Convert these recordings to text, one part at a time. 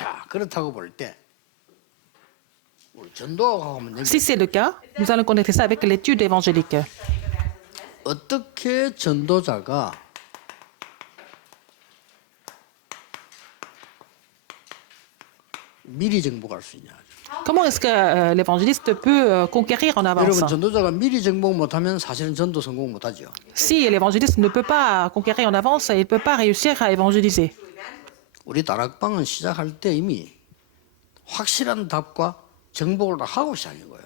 자, 그렇다고 볼 때 우리 전도하고 한번 얘기. Si c'est le cas, nous allons connecter ça avec l'étude évangélique. 어떻게 전도자가 미리 정복할 수 있냐? Comment est-ce que l'évangéliste peut conquérir en avance? 여러분 전도자가 미리 정복 못하면 사실은 전도 성공 못하죠. Si l'évangéliste ne peut pas conquérir en avance, il ne peut pas réussir à évangéliser. 우리 다락방은 시작할 때 이미 확실한 답과 정복을 다 하고 시작한 거예요.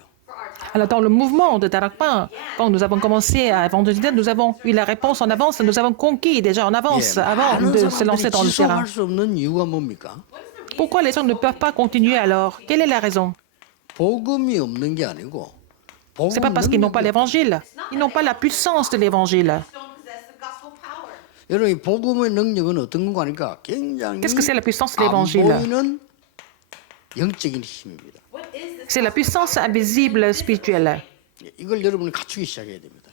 Alors, dans le mouvement de Tarakpan, quand nous avons commencé à évangéliser, nous avons eu la réponse en avance, nous avons conquis déjà en avance avant 많은 de se lancer 사람들이 dans le terrain. 지속할 수 없는 이유가 뭡니까? Pourquoi les gens ne peuvent pas continuer alors? Quelle est la raison? 복음이 없는 게 아니고 Ce n'est pas 복음 parce qu'ils n'ont pas 능력이 l'évangile. Ils n'ont pas la puissance de l'évangile. 여러분 이 복음의 능력은 어떤 거 아니까 굉장히 Qu'est-ce que c'est la puissance de 안 l'évangile? 보이는 영적인 힘입니다. C'est la puissance invisible spirituelle. 이걸 여러분이 갖추기 시작해야 됩니다.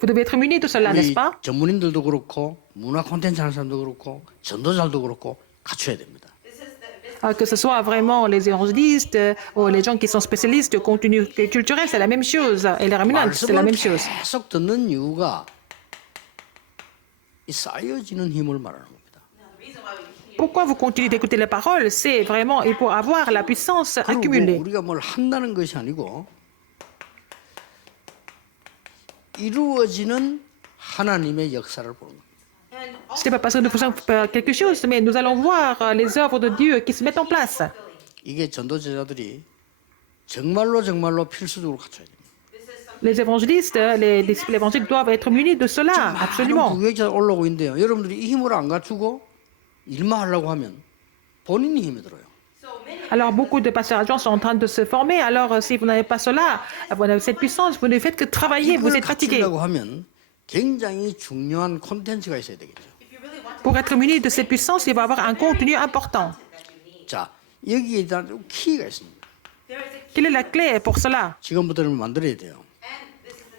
Vous devez être muni de cela, n'est-ce 우리 pas? 전문인들도 그렇고 문화 콘텐츠 하는 사람도 그렇고 전도자들도 그렇고 갖춰야 됩니다. Que ce soit vraiment les évangélistes ou les gens qui sont spécialistes de contenu culturel, c'est la même chose. Et les rémunants, c'est la 말씀을 même chose. 계속 듣는 이유가 이 쌓여지는 힘을 말하는 겁니다. Pourquoi vous continuez d'écouter les paroles? C'est vraiment et pour avoir la puissance 그리고 accumulée. 우리가 뭘 한다는 것이 아니고 이루어지는 하나님의 역사를 보는 겁니다. Ce n'est pas parce que nous faisons quelque chose, mais nous allons voir les œuvres de Dieu qui se mettent en place. 이게 전도제자들이 정말로 필수적으로 갖춰야 됩니다. Les évangélistes, les disciples évangéliques doivent être munis de cela, 많은 absolument. 부교육자 올라오고 있는데요. 여러분들이 이 힘을 안 갖추고 일만 하려고 하면 본인이 힘이 들어요. Alors, beaucoup de pasteurs adjoints sont en train de se former. Alors, si vous n'avez pas cela, vous avez cette puissance, vous ne faites que travailler, vous 이걸 êtes fatigué. 갖추려고 하면 굉장히 중요한 콘텐츠가 있어야 되겠죠. Pour être muni de cette puissance, il va y avoir un contenu important. 자, 여기에 대한 키가 있습니다. Quelle est la clé pour cela? 지금부터는 만들어야 돼요.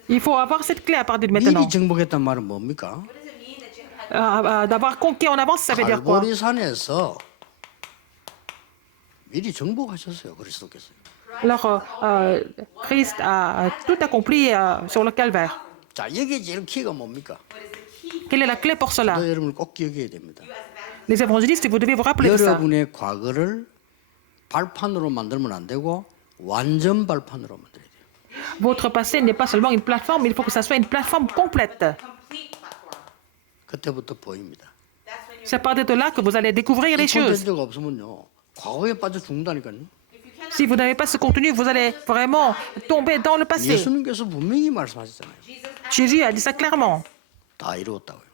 Il faut avoir cette clé à partir de maintenant. 미리 정복했단 말은 뭡니까? D'avoir conquis en avance, ça veut dire quoi? 갈보리산에서 미리 정복하셨어요, 그리스도께서. Alors, Christ a tout accompli sur le calvaire. 자, 여기 제일 키가 뭡니까? Quelle est la clé pour cela? 또 여러분을 꼭 기억해야 됩니다. Les évangélistes, vous devez vous rappeler de ça. 여러분의 과거를 발판으로 만들면 안 되고 완전 발판으로 만들어야 돼요. Votre passé n'est pas seulement une plateforme, il faut que ça soit une plateforme complète. 그때부터 보입니다. C'est à partir de là que vous allez découvrir 이 les choses. 콘텐츠가 없으면요, 과거에 빠져 죽는다니까요. Si vous n'avez pas ce contenu, vous allez vraiment tomber dans le passé. 예수님께서 분명히 말씀하셨잖아요. Jésus a dit ça clairement. 다 이루었다고요.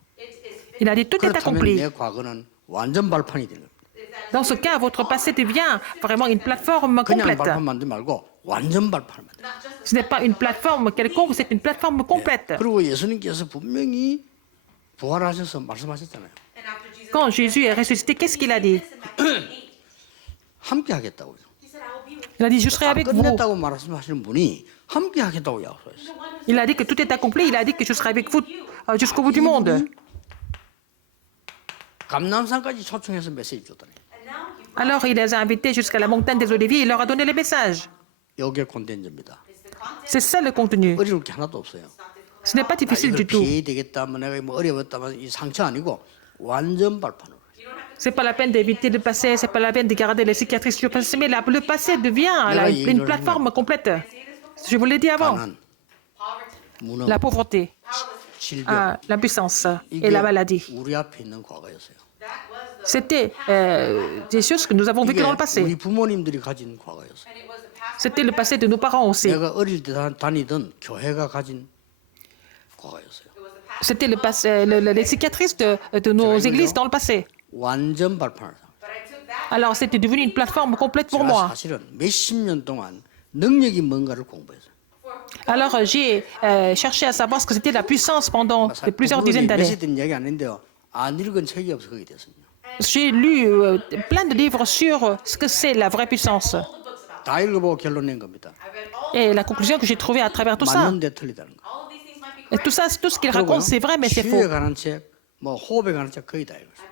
Il a dit tout est 그렇다면 accompli. 내 과거는 완전 발판이 되는 겁니다. Dans ce cas, votre passé devient vraiment une plateforme 그냥 complète. 발판 만들지 말고 완전 발판을 만들어요. Ce n'est pas une plateforme quelconque, c'est une plateforme complète. 그리고 예수님께서 분명히 부활하셔서 말씀하셨잖아요. Quand Jésus est ressuscité, qu'est-ce qu'il a dit? 함께 하겠다고요. Il a dit, je serai avec vous. 끝냈다고 말씀하시는 분이 함께 하겠다고 약속했어요. Il a dit que tout est accompli. Il a dit que je serai avec vous jusqu'au bout du monde. 감남산까지 초청해서 메시지 줬다니. Alors, il les a invités jusqu'à la montagne des Oliviers. Il leur a donné les messages. 이게 콘텐츠입니다. C'est ça le contenu. 어려울 게 하나도 없어요. Ce n'est pas difficile 이걸 du tout. 피해야 되겠다, 뭐 내가 뭐 어려웠다면 이 상처 아니고 완전 발판으로. C'est pas la peine d'éviter le passé. C'est pas la peine de garder les cicatrices du passé. Mais le passé devient une plateforme complète. Je vous l'ai dit avant. 가난, 무능, La pauvreté, 질병 l'impuissance et 이게 la maladie. 우리 앞에 있는 과거였어요. C'était des choses que nous avons vécues 이게 dans le passé. 우리 부모님들이 가진 과거였어요. C'était le passé de nos parents aussi. 내가 어릴 때 다니던 교회가 가진 과거였어요. C'était le passé, les cicatrices de nos églises dans le passé. 완전 발판을. Alors, c'était devenu une plateforme complète pour 제가 moi. 사실은 몇십 년 동안 능력이 뭔가를 공부했어요. Alors, j'ai cherché à savoir ce que c'était la puissance pendant plusieurs dizaines d'années. 메시지는 얘기 안 했는데요. 안 읽은 책이 없어 거기 됐습니다. J'ai lu plein de livres sur ce que c'est la vraie puissance. 다 읽어보고 결론 낸 겁니다. Et la conclusion que j'ai trouvée à travers tout ça, 맞는데 틀리다는 거. et tout ça, tout ce qu'il raconte, c'est vrai, mais c'est faux. 치유에 관한 책, 뭐 호흡에 관한 책 거의 다 읽었어요.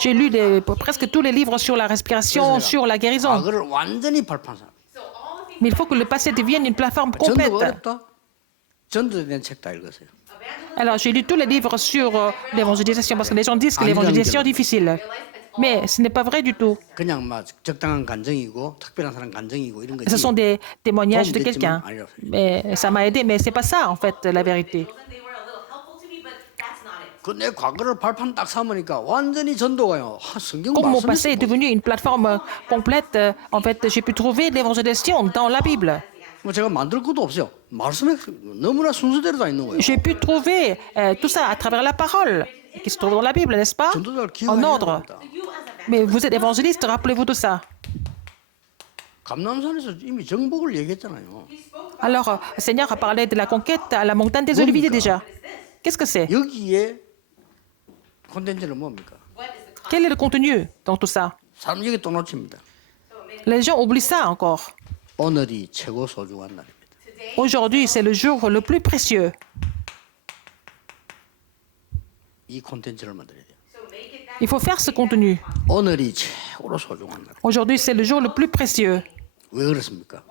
J'ai lu presque tous les livres sur la respiration, sur la guérison. 과거를 완전히 발판 사람. Mais il faut que le passé devienne une plateforme 전도가 complète. 어렵다? 전도에 대한 책 다 읽으세요. Alors, j'ai lu tous les livres sur l'évangélisation parce que les gens disent que l'évangélisation est difficile. Mais ce n'est pas vrai du tout. 그냥 막 적당한 간증이고 특별한 사람 간증이고 이런 거지. Ce sont des témoignages de quelqu'un. Mais ça m'a aidé, mais ce n'est pas ça, en fait, la vérité. 그 내 과거를 발판 딱 삼으니까 완전히 전도가요. 성경 Comme mon 말씀이 passé est devenu une plateforme complète, en fait, j'ai pu trouver l'évangélisation dans la Bible. 뭐 제가 만들 것도 없어요. 말씀에 너무나 순서대로 다 있는 거예요. J'ai pu trouver tout ça à travers la parole qui se trouve dans la Bible, n'est-ce pas? 전도자를 En 기억하는 ordre. 겁니다. Mais vous êtes évangéliste, rappelez-vous de ça. 감남산에서 이미 정복을 얘기했잖아요. Alors, le Seigneur a parlé de la conquête à la montagne des Oliviers déjà. Qu'est-ce que c'est? 여기에 콘텐츠는 뭡니까? Quel est le contenu dans tout ça? 사람 여기 또 놓칩니다. Les gens oublient ça encore. 오늘이 최고 소중한 날입니다. Aujourd'hui, c'est le jour le plus précieux. 이 콘텐츠를 만들어야 돼요. Il faut faire ce contenu. 오늘이 최고로 소중한 날. Aujourd'hui, c'est le jour le plus précieux. 왜 그렇습니까?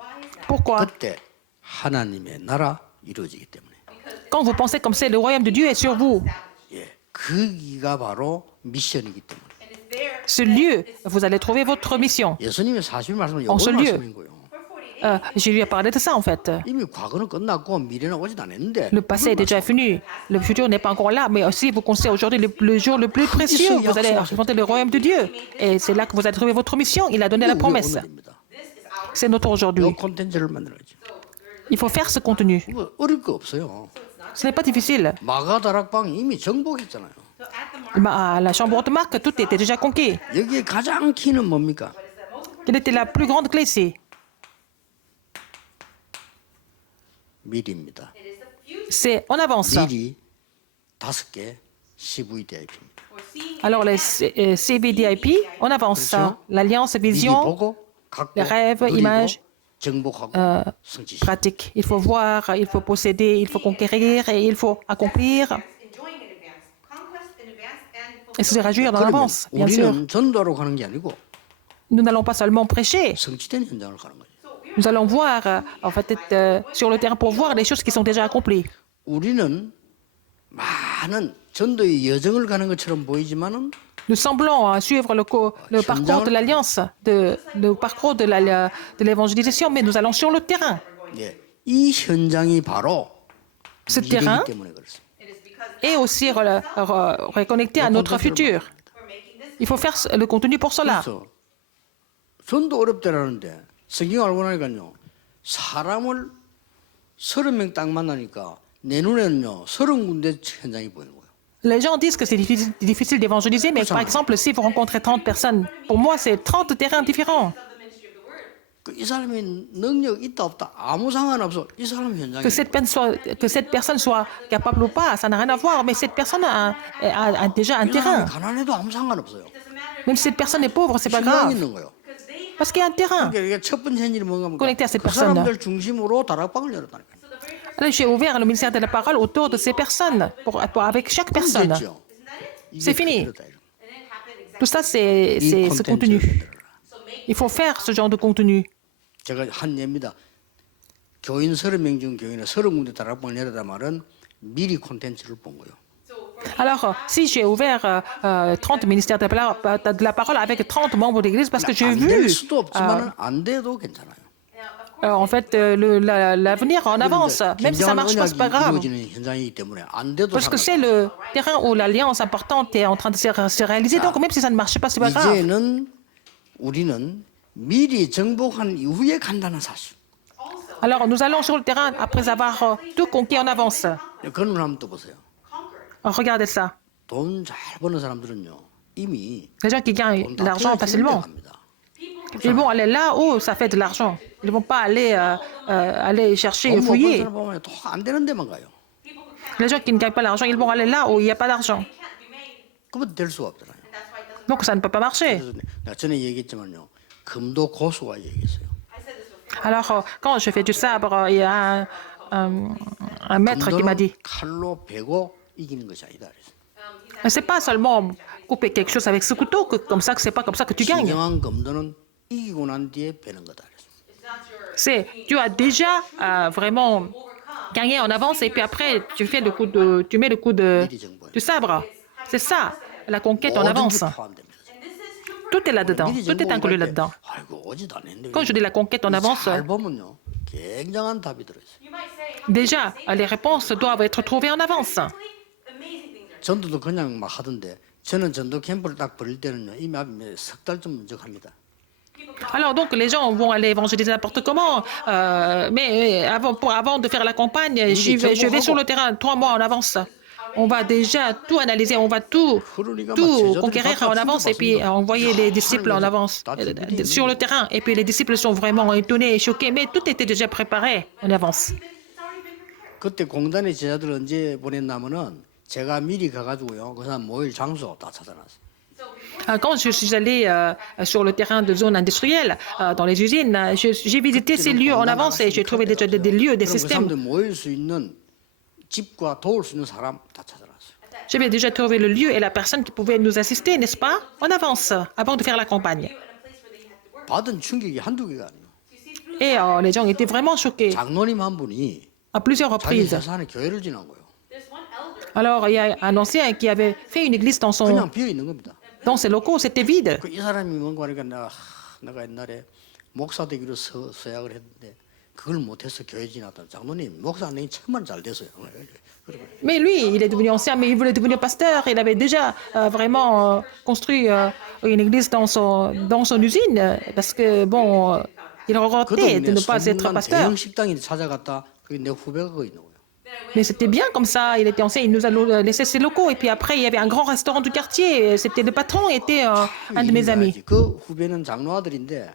Pourquoi? 그때 하나님의 나라 이루어지기 때문에. Quand vous pensez comme c'est, le royaume de Dieu est sur vous. 예, 거기가 바로 미션이기 때문에. Ce lieu, vous allez trouver votre mission. 예수님의 40일 말씀은 En ce 요걸 lieu. 말씀인 거예요. Je lui ai parlé de ça, en fait. 이미 과거는 끝났고 미래는 오지도 않았는데 Le passé est déjà fini. Le futur n'est pas encore là. Mais aussi, vous considérez aujourd'hui le jour le plus précieux. Vous allez affronter le royaume de Dieu. Et c'est là que vous allez trouver votre mission. Il a donné la promesse. 오늘입니다. C'est notre aujourd'hui. 이 콘텐츠를 만들어야지. Il faut faire ce contenu. 뭐 어려울 거 없어요. Ce n'est pas difficile. 마가다락방이 이미 정복했잖아요. À la chambre haute marque, tout était déjà conquis. 여기에 가장 키는 뭡니까? Quelle était la plus grande clé ici? 미리입니다. C'est on avance. 미리 5개 CVDIP입니다. Alors, les CVDIP, on avance. L'alliance, 미리 vision, 보고 갖고 les rêves, 누리고 images, 정복하고 성취시. pratique. Il faut voir, il faut posséder, il faut conquérir et il faut accomplir. Et se réjouir dans 그러면 l'avance, bien sûr. 우리는 전도하러 가는 게 아니고 Nous n'allons pas seulement prêcher, 성취된 현장을 가는 거죠. nous allons voir, en fait, être sur le terrain pour voir les choses qui sont déjà accomplies. 우리는 많은 전도의 여정을 가는 것처럼 보이지만은 Nous semblons suivre le parcours de l'Alliance, le parcours de l'évangélisation, mais nous allons sur le terrain. 예, 이 현장이 바로 Ce 미래이기 terrain 때문에 그렇습니다. est aussi reconnecté à notre futur. Il faut faire le contenu pour cela. 그래서 전도 어렵다라는데 성경 알고 나니까요 사람을 30명 딱 만나니까 내 눈에는요 30군데 현장이 보이는 거예요. Les gens disent que c'est difficile d'évangéliser, mais par exemple, si vous rencontrez 30 personnes, pour moi, c'est 30 terrains différents. 이 사람이 능력 있다 없다 아무 상관없어. 이 사람 현장이 Que cette personne soit capable ou pas, ça n'a rien à voir, mais cette personne a déjà un 이 terrain. 사람이 가난해도 아무 상관없어요. Même si cette personne est pauvre, c'est pas 신앙이 grave, 있는 거예요. parce qu'il y a un terrain. 그러니까 이게 첫 번째 일이 뭔가 하면 Connecté à cette 그 personne. 사람들 중심으로 다락방을 열었다니까. Là, j'ai ouvert le ministère de la parole autour de ces personnes, avec chaque personne. 됐죠. C'est fini. 그렇다, 이런. Tout ça, c'est 이 ce 콘텐츠를 contenu. 만들어라. Il faut faire ce genre de contenu. 제가 한 예입니다. 교인 30명 중 교인에 30군데 다락방을 열었다 말은 미리 콘텐츠를 본 거예요. Alors, si j'ai ouvert 30 ministères de la parole avec 30 membres d'église, parce que j'ai vu, 안될 수도 없지만 안 돼도 괜찮아요. en fait, l'avenir en avance. Même si ça ne marche pas, ce n'est pas grave. 이루어지는 현장이기 때문에 안 돼도 Parce que c'est le terrain où l'alliance importante est en train de se réaliser. Donc, même si ça ne marche pas, ce n'est pas grave. 이제는 우리는 미리 정복한 이후에 간다는 사실. Alors, nous allons sur le terrain après avoir tout conquis en avance. 그런 걸 한번 또 보세요. Regardez ça. 돈 잘 버는 사람들은요 이미 Les gens qui gagnent de l'argent facilement, 갑니다. ils vont aller là où ça fait de l'argent. Ils ne vont pas aller chercher et 돈못 버는 fouiller. 사람 보면 또안 되는 데만 가요. Les gens qui ne gagnent pas l'argent, ils vont aller là où il n'y a pas d'argent. 그러면 될 수가 없잖아요. Donc, ça ne peut pas marcher. 그래서 내가 전에 얘기했지만요 금도 고수가 얘기했어요. Alors, quand je fais du sabre, il y a un maître qui m'a dit, 칼로 베고 이기는 것이 아니다. 그랬어요. C'est pas seulement couper quelque chose avec ce couteau, que comme ça, que c'est pas comme ça que tu gagnes. 진정한 검도는 이기고 난 뒤에 배는 거다. C'est, tu as déjà vraiment gagné en avance et puis après, tu mets le coup du sabre. C'est ça, la conquête en 모든 게 avance. 포함됩니다. Tout est là-dedans, 미리 tout est 정복을 inclus 할 때, là-dedans. 아이고 오지도 않았는데 Quand je dis la conquête en avance, 잘 보면요 굉장한 답이 들어있어요. déjà, les réponses doivent être trouvées en avance. 전도도 그냥 막 하던데 저는 전도 캠프를 딱 벌릴 때는요 이미 석 달쯤 먼저 갑니다. Alors donc, les gens vont aller évangéliser n'importe comment, mais avant de faire la campagne, je vais sur le terrain 3 mois en avance. On va déjà tout analyser, on va tout conquérir en avance et puis envoyer les disciples en avance sur le terrain. Et puis les disciples sont vraiment étonnés et choqués, mais tout était déjà préparé en avance. 그때 공단의 제자들 언제 보냈냐면은 제가 미리 가가지고요 그 사람 모일 장소 다 찾아놨어요. Quand je suis allé sur le terrain de zone industrielle, dans les usines, j'ai visité ces lieux en avance et j'ai trouvé déjà des lieux, des 그럼 그 systèmes. 사람들 모일 수 있는 집과 도울 수 있는 사람 다 찾아놨어요. J'avais déjà trouvé le lieu et la personne qui pouvait nous assister, n'est-ce pas, en avance, avant de faire la campagne. 받은 충격이 한두 개가 아니에요. Et les gens étaient vraiment choqués 장로님 한 분이 à plusieurs 자기 reprises. 재산에 교회를 지난 거예요. Alors, il y a un ancien qui avait fait une église 그냥 비어 있는 겁니다. dans ses locaux, c'était vide. 이 사람이 뭔가 하니까 내가 옛날에 목사 되기로 서약을 했는데 그걸 못해서 교회 지났다. 장로님 목사 안 되니 천만 잘 됐어요. Mais lui, il est devenu ancien, mais il voulait devenir pasteur. Il avait déjà vraiment construit une église dans son usine, parce que, bon, il regrettait de ne pas être pasteur. 대형 식당에 찾아갔다. 그게 내 후배가 거기 있는 거예요. Mais c'était bien comme ça, il était ancien, il nous a laissé ses locaux. Et puis après, il y avait un grand restaurant du quartier. C'était le patron, était un de mes amis. 그 후배는 장로 아들인데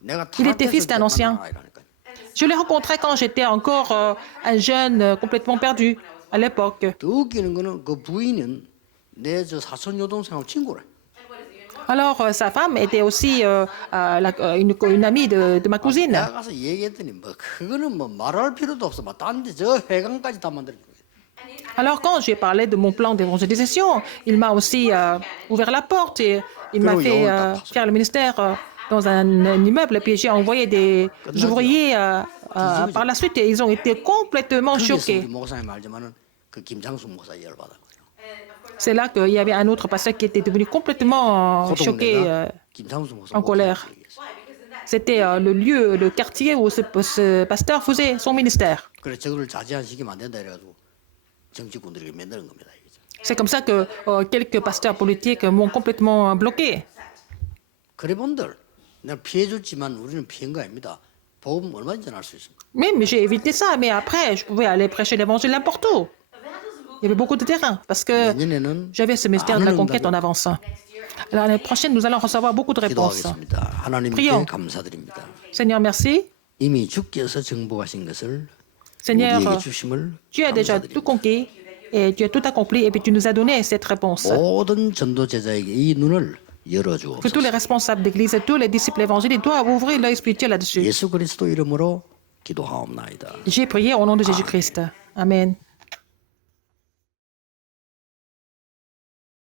내가 Il était fils 타락했을 d'un ancien. 때만 알아니까. Je l'ai rencontré quand j'étais encore un jeune complètement perdu à l'époque. 더 웃기는 거는 그 부인은 내 저 사촌 여동생하고 친구래. Alors, sa femme était aussi une amie de ma cousine. 내가 가서 얘기했더니 뭐 그거는 뭐 말할 필요도 없어. 막 딴데 저 회관까지 다 만들어. Alors, quand j'ai parlé de mon plan d'évangélisation, il m'a aussi ouvert la porte et il m'a fait faire le ministère dans un immeuble. Et puis, j'ai envoyé des ouvriers par la suite et ils ont été complètement 거기서 우리 choqués. 목사님 알지만은 그 김장수 목사 열받아. C'est là qu'il y avait un autre pasteur qui était devenu complètement choqué, 김장수 목사 en colère. C'était le lieu, le quartier où ce pasteur faisait son ministère. 그래 저거를 자제시키면 안 된다 이래가지고 정치꾼들에게 만드는 겁니다. C'est comme ça que quelques pasteurs politiques m'ont complètement bloqué. 그래 본들 내가 피해줬지만 우리는 피한 거 아닙니다. 복음 얼마든지 전할 수 있습니다. Même j'ai évité ça, mais après, je pouvais aller prêcher l'évangile n'importe où. Il y avait beaucoup de terrain parce que 내년에는 j'avais ce mystère de la conquête en avance. L'année prochaine, nous allons recevoir beaucoup de réponses. 기도하겠습니다. 하나님께 Prions. 감사드립니다. Seigneur, merci. 이미 주께서 정복하신 것을 Seigneur, 우리에게 주심을 tu as déjà tout 감사드립니다. conquis et tu as tout accompli et puis tu nous as donné cette réponse. 모든 전도 제자에게 이 눈을 Que tous les 열어주옵소서. responsables d'église, tous les disciples évangéliques doivent ouvrir l'œil spirituel là-dessus. 예수 그리스도 이름으로 기도하옵나이다. J'ai prié au nom de Jésus-Christ. Amen.